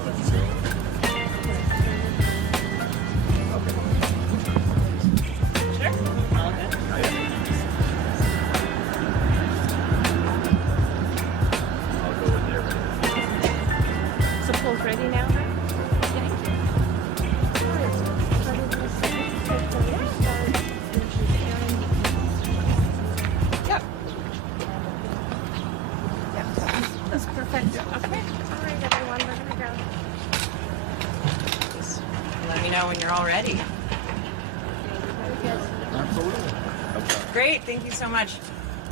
So pool's ready now, huh? Yep. That's perfect. Okay. All right, everyone, we're gonna go. Just let me know when you're all ready. Absolutely. Great, thank you so much.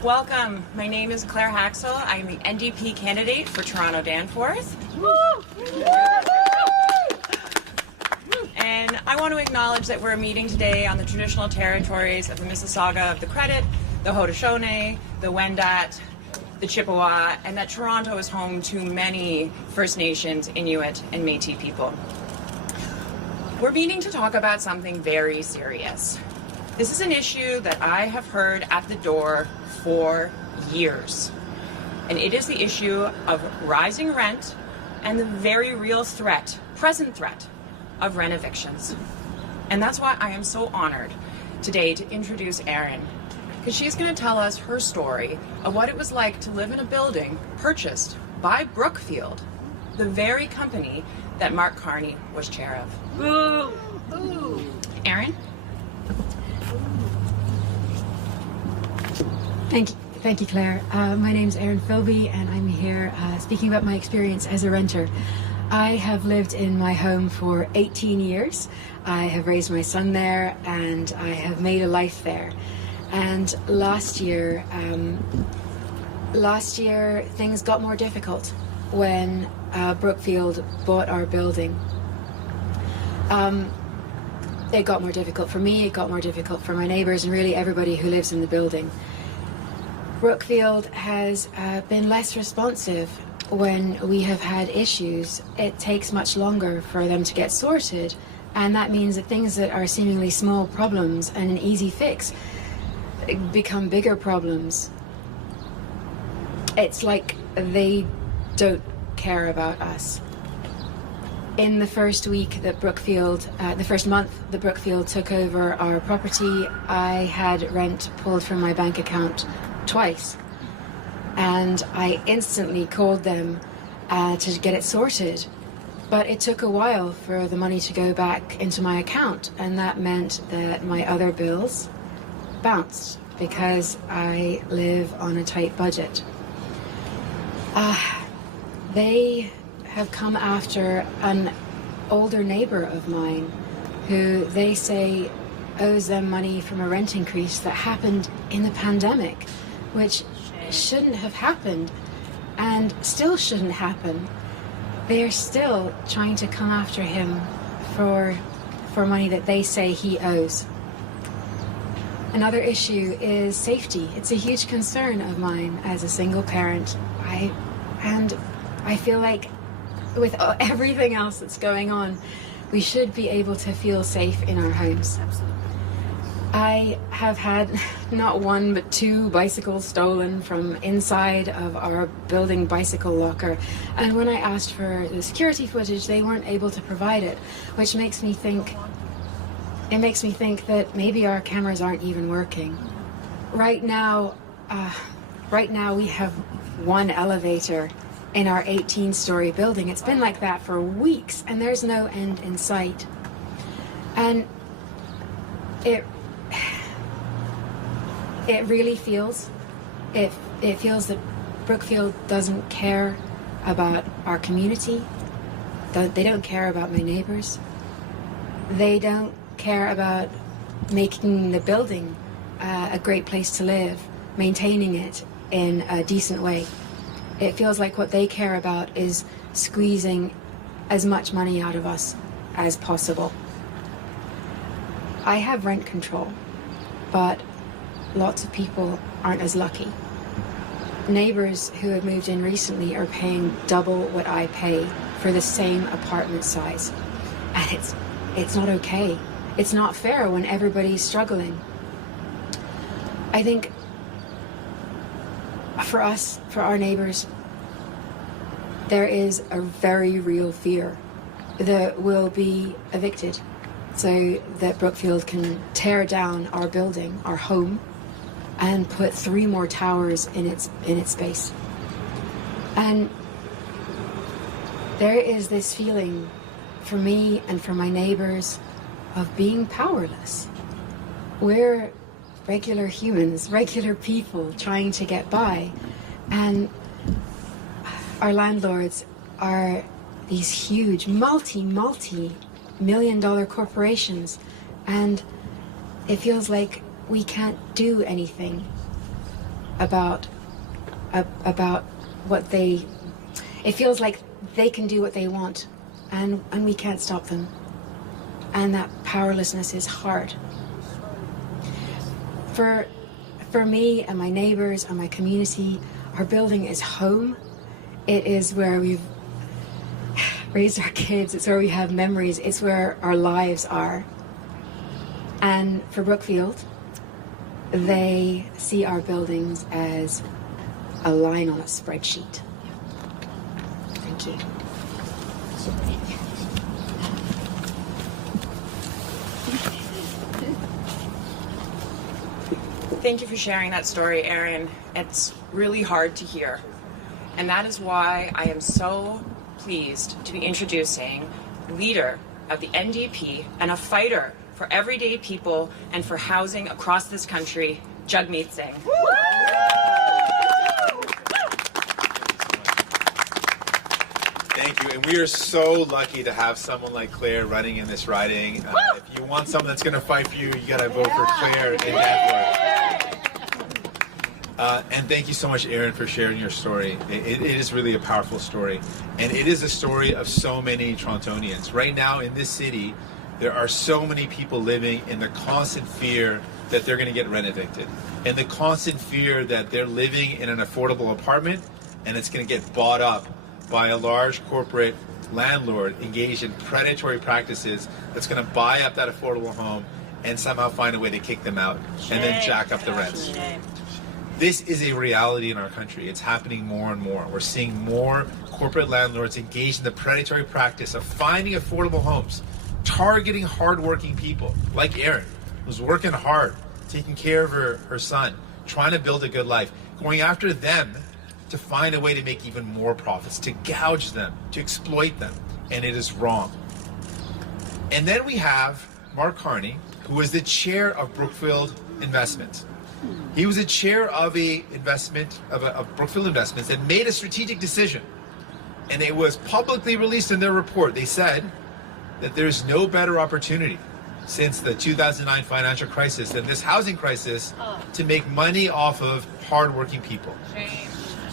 Welcome. My name is Claire Haxel. I'm the NDP candidate for Toronto Danforth. And I want to acknowledge that we're meeting today on the traditional territories of the Mississauga of the Credit, the Haudenosaunee, the Wendat, the Chippewa, and that Toronto is home to many First Nations, Inuit, and Métis people. We're meeting to talk about something very serious. This is an issue that I have heard at the door for years. And it is the issue of rising rent and the very real threat, present threat, of rent evictions. And that's why I am so honored today to introduce Erin, because she's going to tell us her story of what it was like to live in a building purchased by Brookfield, the very company that Mark Carney was chair of. Boo! Boo! Erin? Thank you, Claire. My name's Erin Philby, and I'm here speaking about my experience as a renter. I have lived in my home for 18 years. I have raised my son there, and I have made a life there. And last year things got more difficult when Brookfield bought our building. It got more difficult for me, it got more difficult for my neighbours, and really everybody who lives in the building. Brookfield has been less responsive when we have had issues. It takes much longer for them to get sorted, and that means that things that are seemingly small problems and an easy fix become bigger problems. It's like they don't care about us. In the first week that Brookfield, the first month that Brookfield took over our property, I had rent pulled from my bank account twice, and I instantly called them to get it sorted, but it took a while for the money to go back into my account, and that meant that my other bills bounced because I live on a tight budget. They have come after an older neighbor of mine who they say owes them money from a rent increase that happened in the pandemic, which shouldn't have happened and still shouldn't happen. They are still trying to come after him for money that they say he owes. Another issue is safety. It's a huge concern of mine as a single parent. I feel like with everything else that's going on, we should be able to feel safe in our homes. Absolutely. I have had not one but two bicycles stolen from inside of our building bicycle locker, and when I asked for the security footage, they weren't able to provide it, which makes me think that maybe our cameras aren't even working. Right now we have one elevator in our 18-story building. It's been like that for weeks, and there's no end in sight. And it really feels that Brookfield doesn't care about our community. They don't care about my neighbors. They don't care about making the building a great place to live, maintaining it in a decent way. It feels like what they care about is squeezing as much money out of us as possible. I have rent control, but lots of people aren't as lucky. Neighbors who have moved in recently are paying double what I pay for the same apartment size. And it's not okay. It's not fair when everybody's struggling. I think for us, for our neighbors, there is a very real fear that we'll be evicted, so that Brookfield can tear down our building, our home, and put 3 more towers in its space. And there is this feeling for me and for my neighbors of being powerless. We're regular humans, regular people trying to get by, and our landlords are these huge multi-million-dollar corporations, and it feels like we can't do anything about what they. It feels like they can do what they want, and we can't stop them, and that powerlessness is hard. For me and my neighbors and my community, our building is home. It is where we've raised our kids. It's where we have memories. It's where our lives are. And for Brookfield, they see our buildings as a line on a spreadsheet. Thank you. Thank you for sharing that story, Erin. It's really hard to hear. And that is why I am so pleased to be introducing leader of the NDP and a fighter for everyday people and for housing across this country, Jagmeet Singh. Thank you, and we are so lucky to have someone like Claire running in this riding. If you want someone that's going to fight for you, you got to vote for Claire in Landlords. And thank you so much, Erin, for sharing your story. It is really a powerful story, and it is a story of so many Torontonians. Right now in this city, there are so many people living in the constant fear that they're going to get rent evicted, and the constant fear that they're living in an affordable apartment and it's going to get bought up by a large corporate landlord engaged in predatory practices that's going to buy up that affordable home and somehow find a way to kick them out and then jack up the rents. This is a reality in our country. It's happening more and more. We're seeing more corporate landlords engaged in the predatory practice of finding affordable homes, targeting hardworking people like Erin, who's working hard, taking care of her son, trying to build a good life, going after them to find a way to make even more profits, to gouge them, to exploit them, and it is wrong. And then we have Mark Carney, who is the chair of Brookfield Investments. He was a chair of of Brookfield Investments that made a strategic decision, and it was publicly released in their report. They said that there's no better opportunity since the 2009 financial crisis than this housing crisis to make money off of hardworking people.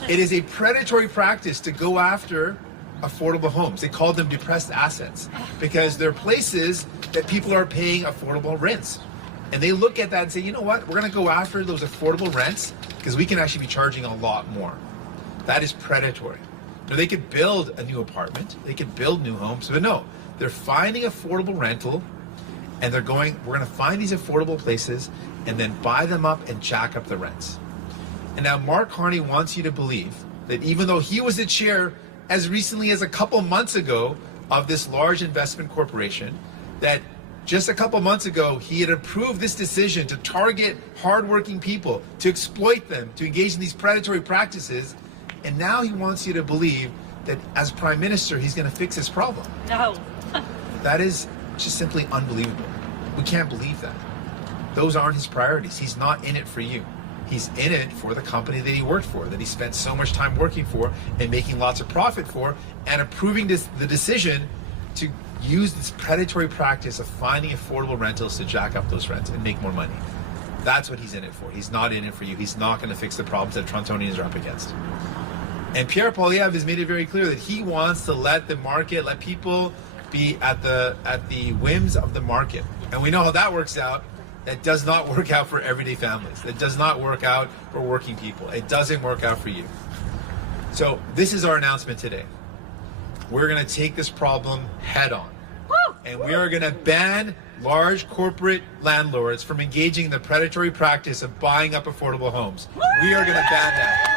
It is a predatory practice to go after affordable homes. They call them depressed assets because they're places that people are paying affordable rents. And they look at that and say, you know what, we're going to go after those affordable rents because we can actually be charging a lot more. That is predatory. Now, they could build a new apartment, they could build new homes, but no, they're finding affordable rental and they're going, we're going to find these affordable places and then buy them up and jack up the rents. And now Mark Carney wants you to believe that even though he was the chair as recently as a couple months ago of this large investment corporation, that just a couple months ago he had approved this decision to target hardworking people, to exploit them, to engage in these predatory practices, and now he wants you to believe that as Prime Minister he's going to fix this problem. No. That is just simply unbelievable. We can't believe that. Those aren't his priorities. He's not in it for you. He's in it for the company that he worked for, that he spent so much time working for and making lots of profit for, and approving the decision to use this predatory practice of finding affordable rentals to jack up those rents and make more money. That's what he's in it for. He's not in it for you. He's not going to fix the problems that Torontonians are up against. And Pierre Poilievre has made it very clear that he wants to let the market, let people be at the whims of the market. And we know how that works out. That does not work out for everyday families. That does not work out for working people. It doesn't work out for you. So this is our announcement today. We're going to take this problem head on. And we are going to ban large corporate landlords from engaging in the predatory practice of buying up affordable homes. We are going to ban that.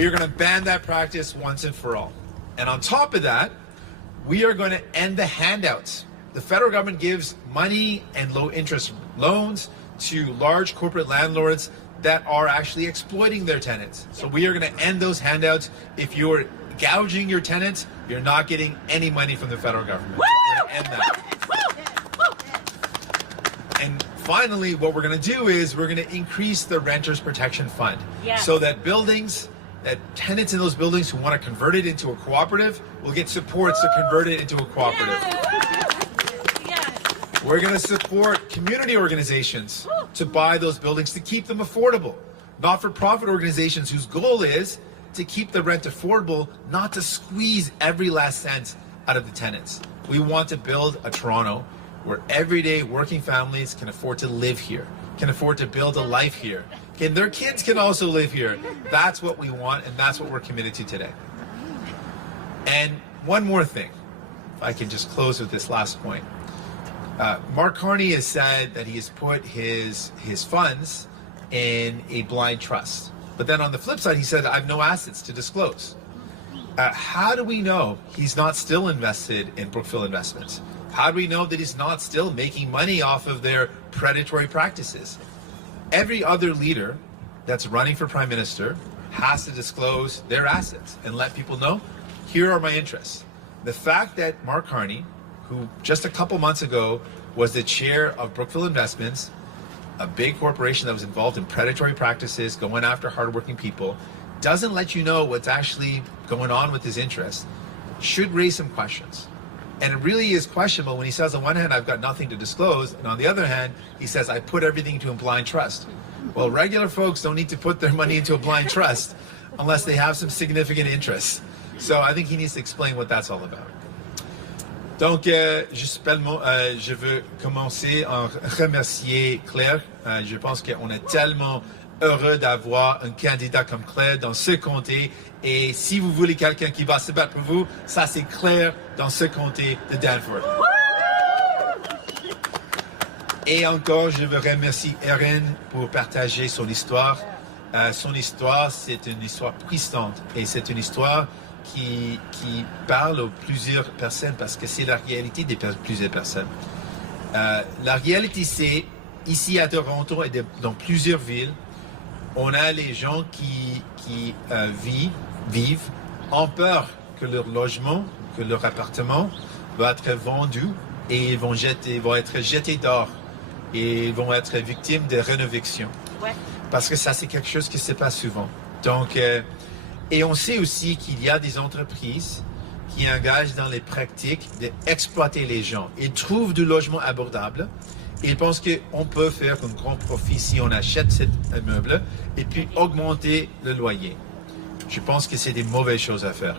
We are going to ban that practice once and for all. And on top of that, we are going to end the handouts. The federal government gives money and low interest loans to large corporate landlords that are actually exploiting their tenants. So we are going to end those handouts. If you're gouging your tenants, you're not getting any money from the federal government. We're going to end that. And finally, what we're going to do is we're going to increase the Renters Protection Fund so that tenants in those buildings who want to convert it into a cooperative will get supports to convert it into a cooperative. We're going to support community organizations to buy those buildings to keep them affordable. Not-for-profit organizations whose goal is to keep the rent affordable, not to squeeze every last cent out of the tenants. We want to build a Toronto where everyday working families can afford to live here, can afford to build a life here, and their kids can also live here. That's what we want, and that's what we're committed to today. And one more thing, if I can just close with this last point. Mark Carney has said that he has put his funds in a blind trust. But then on the flip side, he said, I have no assets to disclose. How do we know he's not still invested in Brookfield Investments? How do we know that he's not still making money off of their predatory practices? Every other leader that's running for prime minister has to disclose their assets and let people know, here are my interests. The fact that Mark Carney, who just a couple months ago was the chair of Brookfield Investments, a big corporation that was involved in predatory practices, going after hardworking people, doesn't let you know what's actually going on with his interests, should raise some questions. And it really is questionable when he says, on one hand, I've got nothing to disclose, and on the other hand, he says, I put everything into a blind trust. Well, regular folks don't need to put their money into a blind trust unless they have some significant interests. So I think he needs to explain what that's all about. Donc, je veux commencer en remercier Claire. Je pense qu'on est tellement heureux d'avoir un candidat comme Claire dans ce comté. Et si vous voulez quelqu'un qui va se battre pour vous, ça c'est Claire dans ce comté de Danforth. Et encore, je veux remercier Erin pour partager son histoire. Son histoire, c'est une histoire puissante et c'est une histoire qui parle aux plusieurs personnes parce que c'est la réalité de plusieurs personnes. La réalité, c'est ici à Toronto et dans plusieurs villes, on a les gens qui vivent en peur que leur logement, que leur appartement va être vendu et ils vont être jetés dehors et ils vont être victimes de rénoviction. Ouais. Parce que ça, c'est quelque chose qui se passe souvent. Donc, et on sait aussi qu'il y a des entreprises qui engagent dans les pratiques d'exploiter les gens. Ils trouvent du logement abordable. Ils pensent qu'on peut faire un grand profit si on achète cet immeuble et puis augmenter le loyer. Je pense que c'est des mauvaises choses à faire.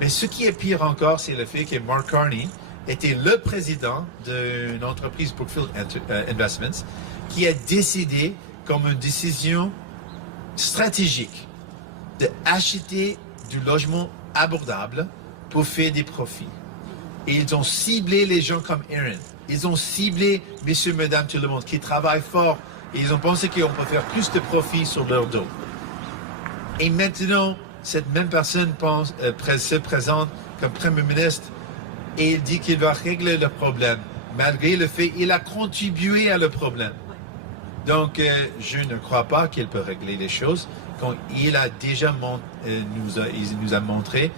Mais ce qui est pire encore, c'est le fait que Mark Carney était le président d'une entreprise Brookfield Investments qui a décidé, comme une décision stratégique, d'acheter du logement abordable pour faire des profits. Et ils ont ciblé les gens comme Erin. Ils ont ciblé messieurs, mesdames, tout le monde qui travaillent fort et ils ont pensé qu'on peut faire plus de profit sur leur dos. Et maintenant, cette même personne se présente comme Premier ministre et il dit qu'il va régler le problème. Malgré le fait qu'il a contribué à le problème. Donc, je ne crois pas qu'il peut régler les choses. Quand il a déjà nous a montré,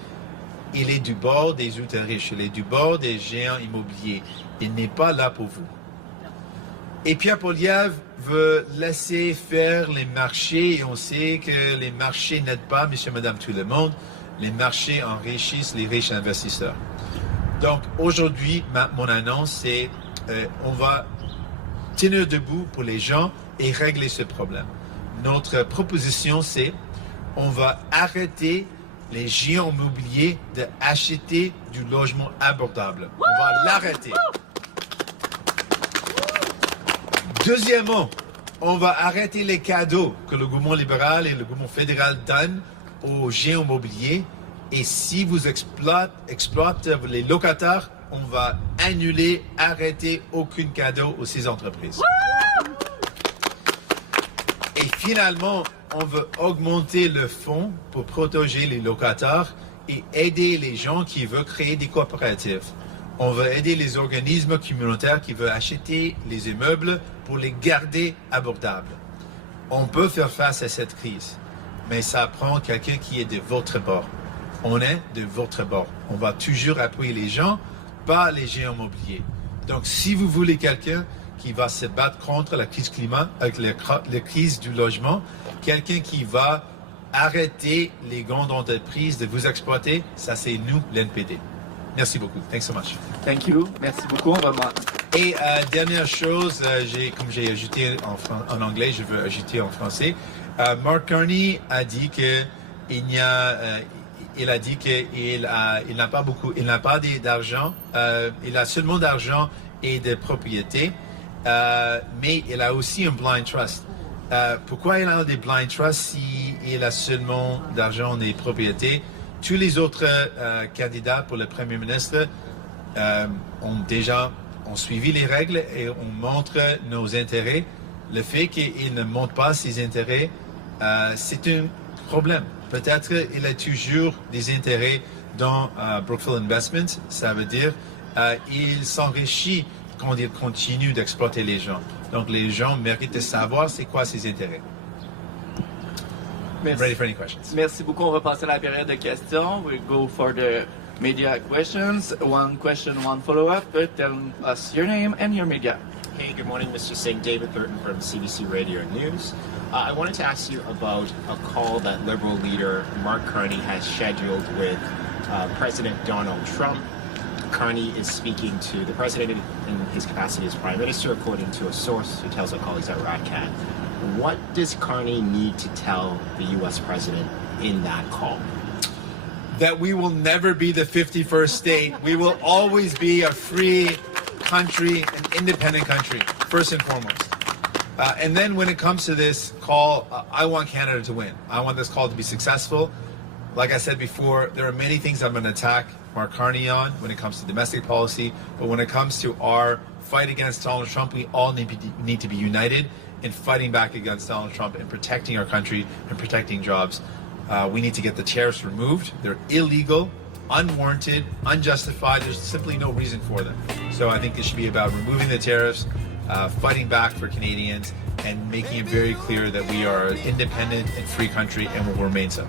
il est du bord des ultra-riches, il est du bord des géants immobiliers. Il n'est pas là pour vous. Et Pierre Poilievre veut laisser faire les marchés et on sait que les marchés n'aident pas, monsieur, madame, tout le monde. Les marchés enrichissent les riches investisseurs. Donc, aujourd'hui, mon annonce, c'est on va tenir debout pour les gens et régler ce problème. Notre proposition, c'est on va arrêter les géants immobiliers d'acheter du logement abordable. On va l'arrêter. Deuxièmement, on va arrêter les cadeaux que le gouvernement libéral et le gouvernement fédéral donnent aux géants immobiliers. Et si vous exploitez les locataires, on va annuler, arrêter aucun cadeau aux ces entreprises. Et finalement, on veut augmenter le fonds pour protéger les locataires et aider les gens qui veulent créer des coopératives. On veut aider les organismes communautaires qui veulent acheter les immeubles pour les garder abordables. On peut faire face à cette crise, mais ça prend quelqu'un qui est de votre bord. On est de votre bord. On va toujours appuyer les gens, pas les géants immobiliers. Donc, si vous voulez quelqu'un qui va se battre contre la crise climat, avec la crise du logement, quelqu'un qui va arrêter les grandes entreprises de vous exploiter, ça c'est nous, l'NPD. Merci beaucoup. Thanks so much. Thank you. Merci beaucoup. On va Et dernière chose, comme j'ai ajouté en anglais, je veux ajouter en français. Mark Carney a dit que il n'a pas beaucoup, il n'a pas d'argent, il a seulement d'argent et de propriété, mais il a aussi un blind trust. Pourquoi il a des blind trusts si il a seulement d'argent et propriété? Tous les autres candidats pour le Premier ministre ont suivi les règles et on montre nos intérêts. Le fait qu'il ne montre pas ses intérêts, c'est un problème. Peut-être qu'il a toujours des intérêts dans Brookfield Investments. Ça veut dire il s'enrichit quand il continue d'exploiter les gens. Donc les gens méritent de savoir c'est quoi ses intérêts. Merci. Ready for any questions? Merci beaucoup. On va passer à la période de questions. We go for the media questions. One question, one follow-up. Tell us your name and your media. Hey, good morning, Mr. Singh. David Burton from CBC Radio News. I wanted to ask you about a call that Liberal leader Mark Carney has scheduled with President Donald Trump. Carney is speaking to the president in his capacity as prime minister, according to a source who tells our colleagues at RADCAT. What does Carney need to tell the U.S. president in that call? That we will never be the 51st state. We will always be a free country, an independent country, first and foremost. And then when it comes to this call, I want Canada to win. I want this call to be successful. Like I said before, there are many things I'm going to attack Mark Carney on when it comes to domestic policy, but when it comes to our fight against Donald Trump, we all need to be united in fighting back against Donald Trump and protecting our country and protecting jobs. We need to get the tariffs removed. They're illegal, unwarranted, unjustified. There's simply no reason for them. So I think it should be about removing the tariffs, fighting back for Canadians, and making it very clear that we are an independent and free country and will remain so.